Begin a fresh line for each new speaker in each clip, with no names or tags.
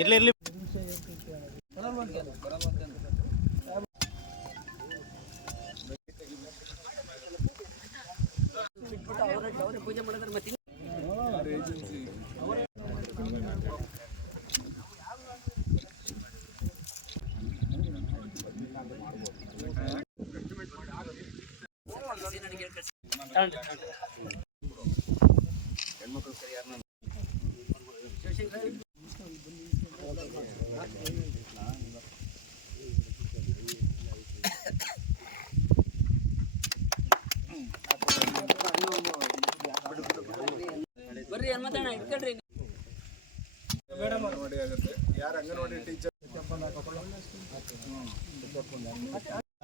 ಇರ್ಲಿ ಇರ್ಲಿ
ಪೂಜೆ ಮಾಡಿದ್ರೆ ಮತ್ತೆ ಬರ್ರಿ ಹನುಮಂತಣ್ಣ ಇಟ್ಕೊಳ್ರಿ.
ಅಂಗನವಾಡಿ ಆಗುತ್ತೆ. ಯಾರು ಅಂಗನವಾಡಿ ಟೀಚರ್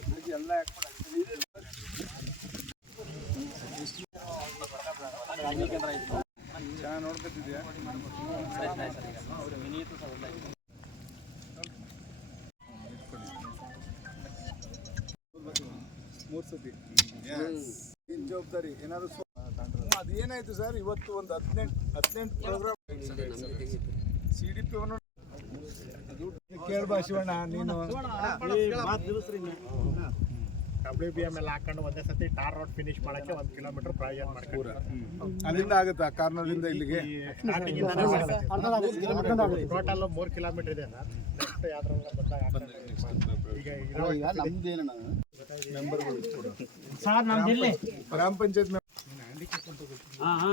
ಚೆನ್ನಾಗಿ ನೋಡ್ಕೊತಿದ್ಯಾ ಮೂರು ಸತಿ ಜವಾಬ್ದಾರಿ ಏನಾದ್ರು ಅದೇನಾಯ್ತು ಸರ್? ಇವತ್ತು ಒಂದು ಹದಿನೆಂಟು ಹದಿನೆಂಟು ಪ್ರೋಗ್ರಾಮ್ ಸಿ ಡಿ ಪಿ ಕೇಳ್ಬಾ ಶಿವಣ್ಣ ನೀನು.
ಡಬ್ಲ್ಯೂ ಬಿ ಎಂ ಎಲ್ಲ ಹಾಕೊಂಡು ಒಂದೇ ಸತಿ ಟಾರ್ ರೋಡ್ ಫಿನಿಶ್ ಮಾಡಕ್ಕೆ ಒಂದು ಕಿಲೋಮೀಟರ್ ಪ್ರಯೋಜನ ಮಾಡ್ಕೊಂಡು
ಅಲ್ಲಿಂದ ಆಗುತ್ತಾ ಕಾರ್ನೂಲಿಂದ ಇಲ್ಲಿಗೆ
ಸ್ಟಾರ್ಟಿಂಗ್ ಟೋಟಲ್ ಮೂರು ಕಿಲೋಮೀಟರ್ ಇದೆ
ಗ್ರಾಮ ಪಂಚಾಯತ್
ಹಾ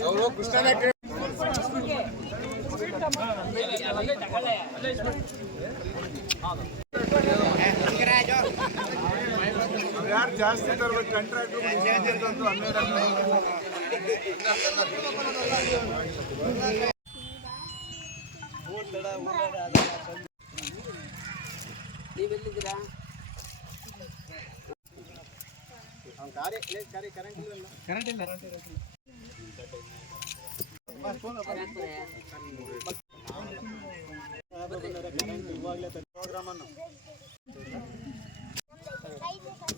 ಅವರು ಕೃಷ್ಣನ ಯಾರು ಜಾಸ್ತಿ ತರ್ಬೇಕು ಕಾಂಟ್ರಾಕ್ಟ್ ಹನ್ನೆರಡು ಹನ್ನೆರಡು
ನೀವೆಲ್ಲಿದ್ದೀರಾ ಯಾವ್ದು ಬೇಕಾ ತಡ್ರಿ ನೀವೇ ತಡ್ರಿ, ನಿನ್ ನಿನ್ಗೆ ಯಾವ್ದು ಬೇಕು ತಗೊಳ್ಳಿ.
ಸಿ ಡಿ ಪಿ ಸಾಕ್ಷಿ ಬೇಕು ಇಂಟ್ರೆಸ್ಟ್ ಇದೆ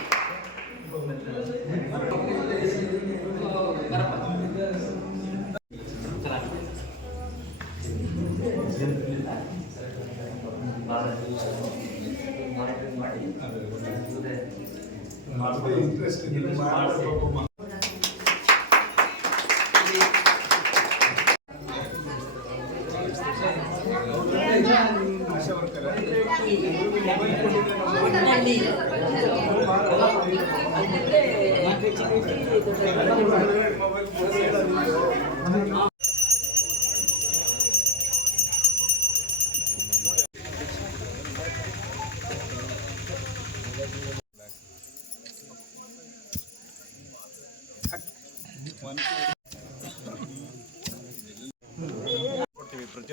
ఇంట్రెస్ట్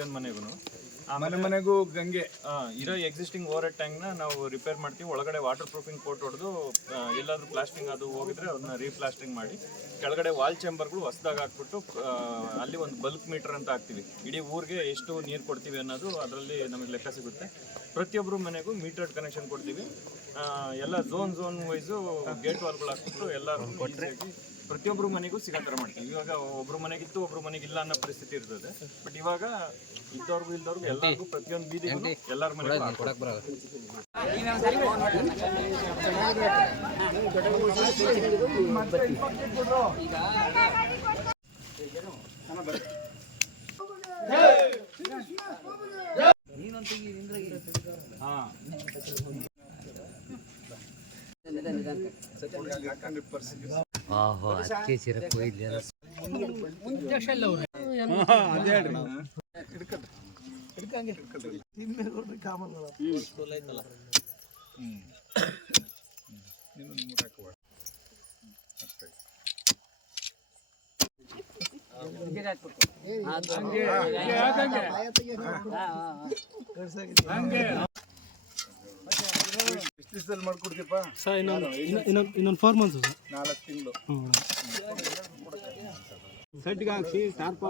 ಪ್ರತಿಯೊಂದು ಮನೆಗೂ
ಮನೆ ಮನೆಗೂ ಗಂಗೆ.
ಇರೋ ಎಕ್ಸಿಸ್ಟಿಂಗ್ ಓವರ್ ಟ್ಯಾಂಕ್ನ ನಾವು ರಿಪೇರ್ ಮಾಡ್ತೀವಿ. ಒಳಗಡೆ ವಾಟರ್ ಪ್ರೂಫಿಂಗ್ ಕೋಟ್ ಹೊಡೆದು ಎಲ್ಲಾದ್ರೂ ಪ್ಲಾಸ್ಟಿಂಗ್ ಅದು ಹೋಗಿದ್ರೆ ಅದನ್ನ ರೀಪ್ಲಾಸ್ಟಿಂಗ್ ಮಾಡಿ. ಕೆಳಗಡೆ ವಾಲ್ ಚೇಂಬರ್ಗಳು ಹೊಸದಾಗಿ ಹಾಕ್ಬಿಟ್ಟು ಆ, ಅಲ್ಲಿ ಒಂದು ಬಲ್ಕ್ ಮೀಟರ್ ಅಂತ ಹಾಕ್ತೀವಿ. ಇಡೀ ಊರಿಗೆ ಎಷ್ಟು ನೀರು ಕೊಡ್ತೀವಿ ಅನ್ನೋದು ಅದರಲ್ಲಿ ನಮಗೆ ಲೆಕ್ಕ ಸಿಗುತ್ತೆ. ಪ್ರತಿಯೊಬ್ಬರು ಮನೆಗೂ ಮೀಟರ್ಡ್ ಕನೆಕ್ಷನ್ ಕೊಡ್ತೀವಿ. ಆ, ಎಲ್ಲ ಝೋನ್ ಝೋನ್ ವೈಸು ಗೇಟ್ ವಾಲ್ಗಳು ಹಾಕ್ಬಿಟ್ಟು ಎಲ್ಲರೂ easy-ಆಗಿ ಪ್ರತಿಯೊಬ್ಬರು ಮನೆಗೂ ಸಿಗೋ ಥರ ಮಾಡ್ತೀವಿ ಇವಾಗ ಒಬ್ರು ಮನೆಗಿತ್ತು ಒಬ್ರು ಮನೆಗೆ ಇಲ್ಲ ಅನ್ನೋ ಪರಿಸ್ಥಿತಿ ಇರ್ತದೆ. ಬಟ್ ಇವಾಗ ಇದ್ದವ್ರಿಗೂ ಇಲ್ದವ್ರಿಗೂ ಎಲ್ಲರಿಗೂ ಪ್ರತಿಯೊಂದು ಬೀದಿಗೂ ಎಲ್ಲರ ಮನೆಗೂ ಹಾಕ್ಕೊಡ್ತೀವಿ.
ಹಂಗೆ
ಆಹೋ ಅದಕ್ಕೆ ಸಿರಪ್ ಹೋಯ್ಲಿ
ಎಷ್ಟು ದಿವಸದಲ್ಲಿ ಮಾಡ್ಕೊಡ್ತೀಪ್ಪ
ಸರ್ ಇನ್ನೊಂದು ಇನ್ನೊಂದು ಇನ್ನೊಂದು ಫೋರ್ ಮಂತ್ಸ್
ನಾಲ್ಕು ತಿಂಗಳು.
ಸೆಟ್ಗೆ ಹಾಕಿ ಟಾರ್ಪಲ್